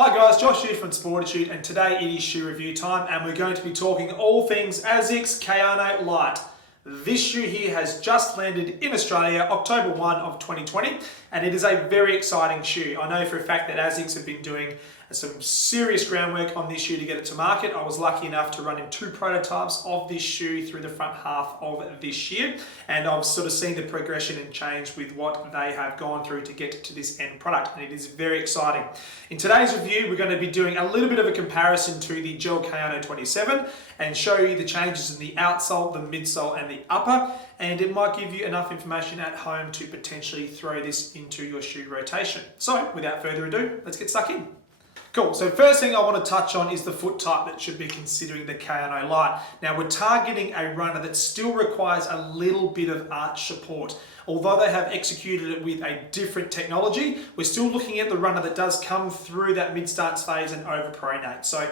Hi guys, Josh here from Sportitude, and today it is shoe review time, and we're going to be talking all things Asics Kayano Lite. This shoe here has just landed in Australia, October 1 of 2020, and it is a very exciting shoe. I know for a fact that Asics have been doing some serious groundwork on this shoe to get it to market. I was lucky enough to run in 2 prototypes of this shoe through the front half of this year, and I've sort of seen the progression and change with what they have gone through to get to this end product, and it is very exciting. In today's review, we're going to be doing a little bit of a comparison to the Gel Kayano 27 and show you the changes in the outsole, the midsole and the upper, and it might give you enough information at home to potentially throw this into your shoe rotation. So without further ado, let's get stuck in. Cool, so first thing I want to touch on is the foot type that should be considering the Kayano Lite. Now we're targeting a runner that still requires a little bit of arch support. Although they have executed it with a different technology, we're still looking at the runner that does come through that mid-starts phase and over-pronate. So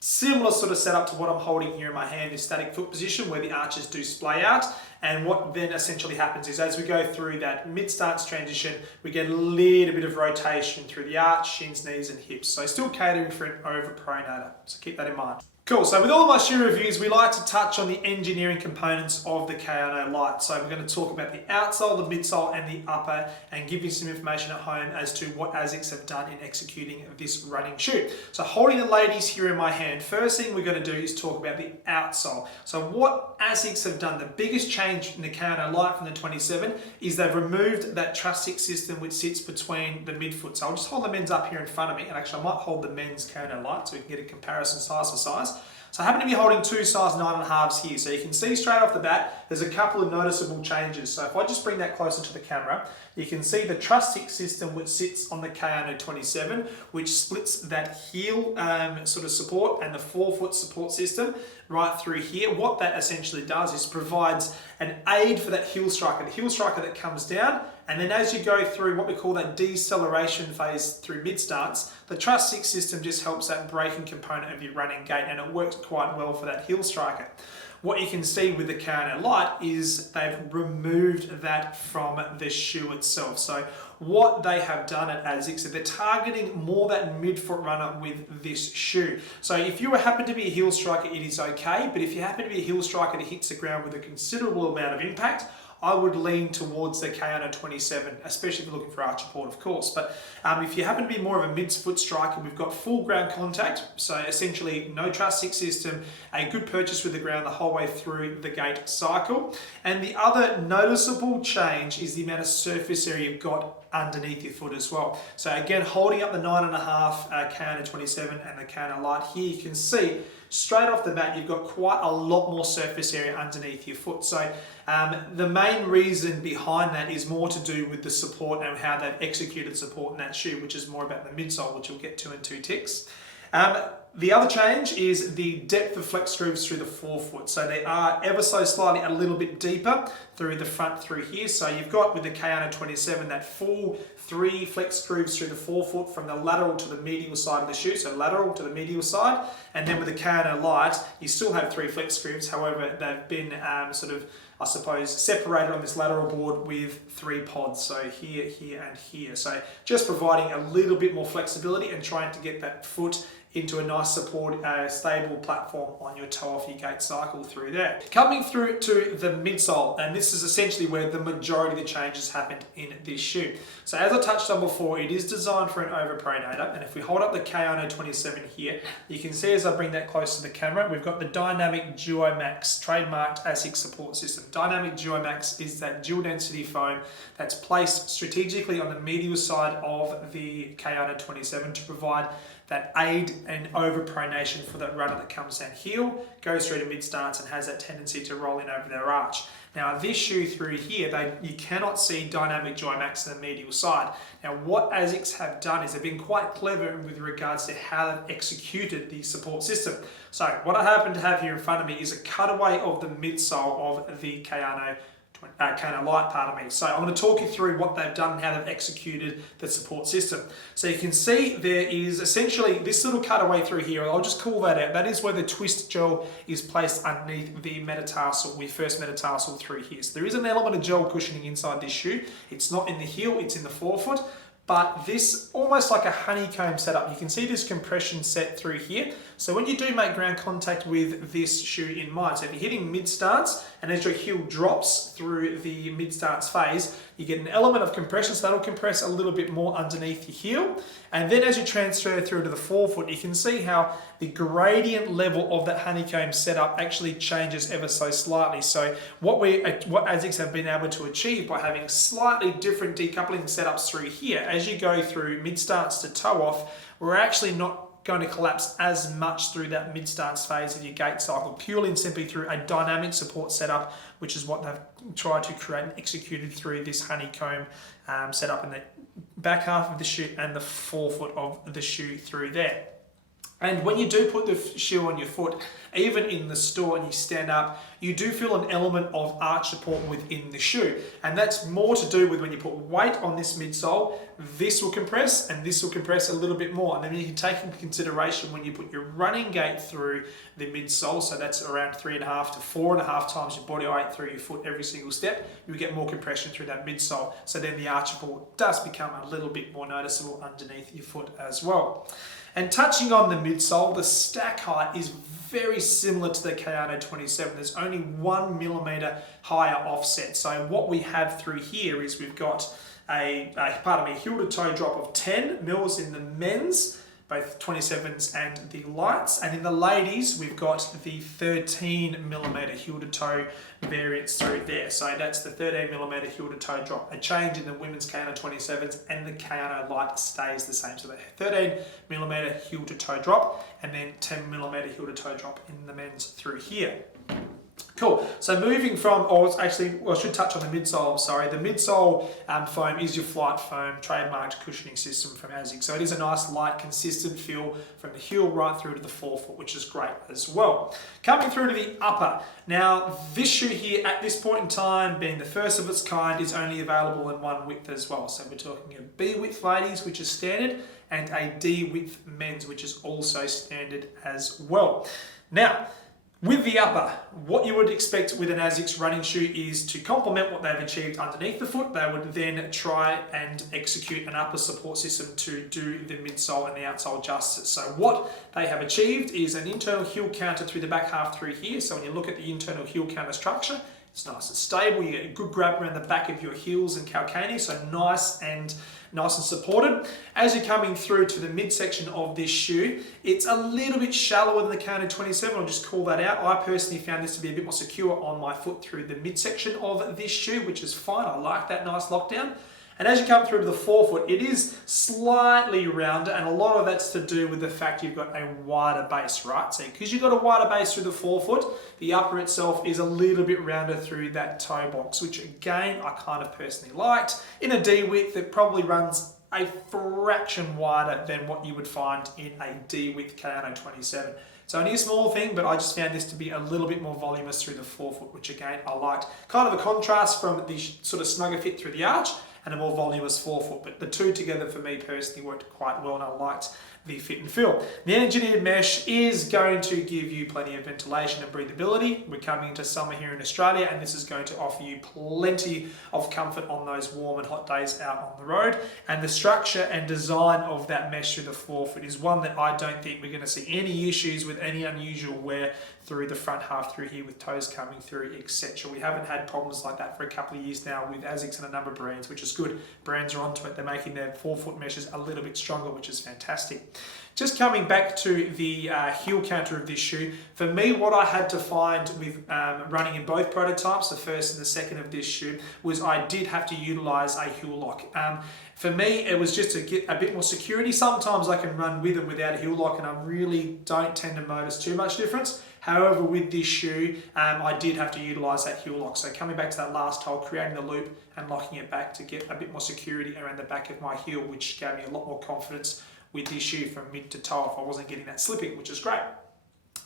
similar sort of setup to what I'm holding here in my hand is static foot position where the arches do splay out, and what then essentially happens is as we go through that mid-starts transition, we get a little bit of rotation through the arch, shins, knees and hips. So still catering for an over-pronator, so keep that in mind. Cool, so with all of my shoe reviews, we like to touch on the engineering components of the Kayano Lite. So we're going to talk about the outsole, the midsole and the upper, and give you some information at home as to what Asics have done in executing this running shoe. So holding the ladies here in my hand, first thing we're going to do is talk about the outsole. So what Asics have done, the biggest change in the Kayano Lite from the 27 is they've removed that truss stick system which sits between the midfoot. So I'll just hold the men's up here in front of me, and actually I might hold the men's Kayano Lite so we can get a comparison size for size. So I happen to be holding 2 size 9.5s here, so you can see straight off the bat there's a couple of noticeable changes. So if I just bring that closer to the camera, you can see the truss stick system which sits on the Kayano 27, which splits that heel sort of support and the forefoot support system right through here. What that essentially does is provides an aid for that heel striker, the heel striker that comes down, and then as you go through what we call that deceleration phase through mid-starts, the truss stick system just helps that braking component of your running gait, and it works quite well for that heel striker. What you can see with the Kayano Lite is they've removed that from the shoe itself. So what they have done at Asics is they're targeting more that midfoot runner with this shoe. So if you happen to be a heel striker, it is okay, but if you happen to be a heel striker that hits the ground with a considerable amount of impact, I would lean towards the Kayano 27, especially if you're looking for arch support, of course. But if you happen to be more of a mid-foot striker, we've got full ground contact, so essentially no truss stick system, a good purchase with the ground the whole way through the gait cycle. And the other noticeable change is the amount of surface area you've got underneath your foot as well. So again, holding up the 9.5 Kayano 27 and the Kayano Lite here, you can see straight off the bat you've got quite a lot more surface area underneath your foot. So the main reason behind that is more to do with the support and how they've executed support in that shoe, which is more about the midsole, which we'll get to in 2 ticks. The other change is the depth of flex grooves through the forefoot. So they are ever so slightly a little bit deeper through the front through here. So you've got with the Kayano 27 that full 3 flex grooves through the forefoot from the lateral to the medial side of the shoe. So lateral to the medial side. And then with the Kayano Lite, you still have 3 flex grooves. However, they've been sort of, I suppose, separated on this lateral board with 3 pods. So here, here, and here. So just providing a little bit more flexibility and trying to get that foot into a nice support, stable platform on your toe off your gait cycle through there. Coming through to the midsole, and this is essentially where the majority of the changes happened in this shoe. So as I touched on before, it is designed for an over-pronator, and if we hold up the Kayano 27 here, you can see as I bring that close to the camera, we've got the Dynamic Duo Max trademarked Asics support system. Dynamic Duo Max is that dual density foam that's placed strategically on the medial side of the Kayano 27 to provide that aid and over-pronation for that runner that comes down heel, goes through to mid-starts and has that tendency to roll in over their arch. Now this shoe through here, you cannot see Dynamic Duo Max on the medial side. Now what Asics have done is they've been quite clever with regards to how they've executed the support system. So what I happen to have here in front of me is a cutaway of the midsole of the Kayano Lite, pardon me. So I'm going to talk you through what they've done and how they've executed the support system. So you can see there is essentially this little cutaway through here. I'll just call that out. That is where the twist gel is placed underneath the metatarsal, the first metatarsal through here. So there is an element of gel cushioning inside this shoe. It's not in the heel, it's in the forefoot. but this almost like a honeycomb setup. You can see this compression set through here. So when you do make ground contact with this shoe in mind, so if you're hitting mid stance and as your heel drops through the mid stance phase, you get an element of compression, so that'll compress a little bit more underneath your heel. And then as you transfer through to the forefoot, you can see how the gradient level of that honeycomb setup actually changes ever so slightly. So what Asics have been able to achieve by having slightly different decoupling setups through here, as you go through mid stance to toe off, we're actually not going to collapse as much through that mid stance phase of your gait cycle, purely and simply through a dynamic support setup, which is what they've tried to create and executed through this honeycomb setup in the back half of the shoe and the forefoot of the shoe through there. And when you do put the shoe on your foot, even in the store and you stand up, you do feel an element of arch support within the shoe. And that's more to do with when you put weight on this midsole, this will compress and this will compress a little bit more. And then you can take into consideration when you put your running gait through the midsole, so that's around 3.5 to 4.5 times your body weight through your foot every single step, you get more compression through that midsole. So then the arch support does become a little bit more noticeable underneath your foot as well. And touching on the midsole, the stack height is very similar to the Kayano 27. There's only 1 millimeter higher offset. So what we have through here is we've got a heel to toe drop of 10 mils in the men's, both 27s and the lights. And in the ladies, we've got the 13 millimeter heel to toe variants through there. So that's the 13 millimeter heel to toe drop. A change in the women's Kayano 27s and the Kayano Lite stays the same. So the 13 millimeter heel to toe drop and then 10 millimeter heel to toe drop in the men's through here. Cool. So moving from, I should touch on the midsole, I'm sorry. The midsole foam is your Flight Foam trademarked cushioning system from Asics. So it is a nice, light, consistent feel from the heel right through to the forefoot, which is great as well. Coming through to the upper. Now, this shoe here at this point in time, being the first of its kind, is only available in one width as well. So we're talking a B width ladies, which is standard, and a D width men's, which is also standard as well. Now, with the upper, what you would expect with an Asics running shoe is to complement what they've achieved underneath the foot. They would then try and execute an upper support system to do the midsole and the outsole justice. So what they have achieved is an internal heel counter through the back half through here. So when you look at the internal heel counter structure, it's nice and stable. You get a good grab around the back of your heels and calcaneus, so nice and supported. As you're coming through to the midsection of this shoe, it's a little bit shallower than the Kayano 27. I'll just call that out. I personally found this to be a bit more secure on my foot through the midsection of this shoe, which is fine. I like that nice lockdown. And as you come through to the forefoot, it is slightly rounder, and a lot of that's to do with the fact you've got a wider base, right? So because you've got a wider base through the forefoot, the upper itself is a little bit rounder through that toe box, which again, I kind of personally liked. In a D width, it probably runs a fraction wider than what you would find in a D width Kayano 27. It's only a small thing, but I just found this to be a little bit more voluminous through the forefoot, which again, I liked. Kind of a contrast from the sort of snugger fit through the arch and a more voluminous forefoot, but the two together for me personally worked quite well, and I liked the fit and feel. The engineered mesh is going to give you plenty of ventilation and breathability. We're coming into summer here in Australia, and this is going to offer you plenty of comfort on those warm and hot days out on the road. And the structure and design of that mesh through the forefoot is one that I don't think we're going to see any issues with, any unusual wear through the front half through here with toes coming through, etc. We haven't had problems like that for a couple of years now with Asics and a number of brands, which is good. Brands are onto it. They're making their forefoot meshes a little bit stronger, which is fantastic. Just coming back to the heel counter of this shoe, for me, what I had to find with running in both prototypes, the first and the second of this shoe, was I did have to utilize a heel lock. For me, it was just to get a bit more security. Sometimes I can run with and without a heel lock, and I really don't tend to notice too much difference. However, with this shoe, I did have to utilize that heel lock. So coming back to that last hole, creating the loop and locking it back to get a bit more security around the back of my heel, which gave me a lot more confidence with this shoe from mid to toe off. I wasn't getting that slipping, which is great.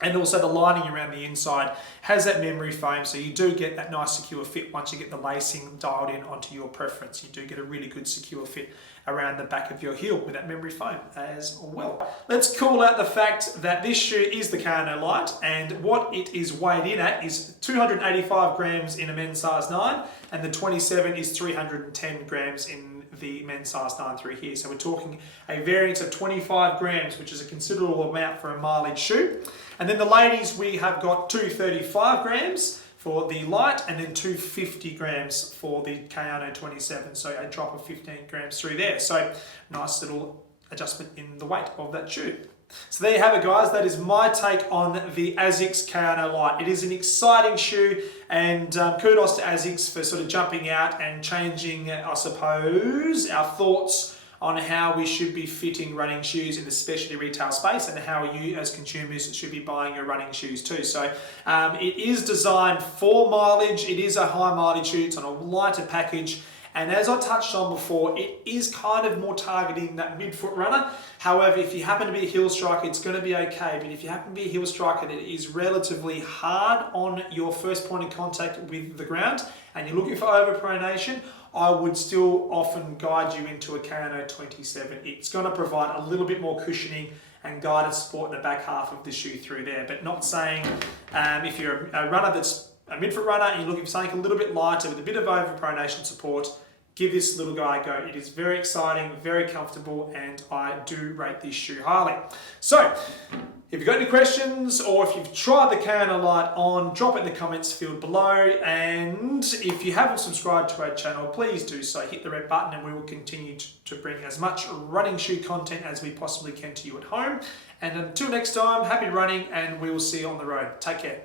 And also the lining around the inside has that memory foam, so you do get that nice secure fit once you get the lacing dialed in onto your preference. You do get a really good secure fit around the back of your heel with that memory foam as well. Let's call out the fact that this shoe is the Kayano Lite, and what it is weighed in at is 285 grams in a men's size 9, and the 27 is 310 grams in the men's size 9 through here. So we're talking a variance of 25 grams, which is a considerable amount for a mileage shoe. And then the ladies, we have got 235 grams for the light, and then 250 grams for the Kayano 27. So a drop of 15 grams through there. So nice little adjustment in the weight of that shoe. So there you have it, guys. That is my take on the Asics Kayano Lite. It is an exciting shoe, and kudos to Asics for sort of jumping out and changing, I suppose, our thoughts on how we should be fitting running shoes in the specialty retail space and how you as consumers should be buying your running shoes too. So it is designed for mileage. It is a high mileage shoe. It's on a lighter package. And as I touched on before, it is kind of more targeting that midfoot runner. However, if you happen to be a heel striker, it's going to be okay. But if you happen to be a heel striker that is relatively hard on your first point of contact with the ground and you're looking for overpronation, I would still often guide you into a Kayano 27. It's going to provide a little bit more cushioning and guided support in the back half of the shoe through there. But not saying if you're a runner that's a midfoot runner and you're looking for something a little bit lighter with a bit of overpronation support, give this little guy a go. It is very exciting, very comfortable, and I do rate this shoe highly. So, if you've got any questions or if you've tried the Kayano Lite on, drop it in the comments field below. And if you haven't subscribed to our channel, please do so. Hit the red button and we will continue to bring as much running shoe content as we possibly can to you at home. And until next time, happy running, and we will see you on the road. Take care.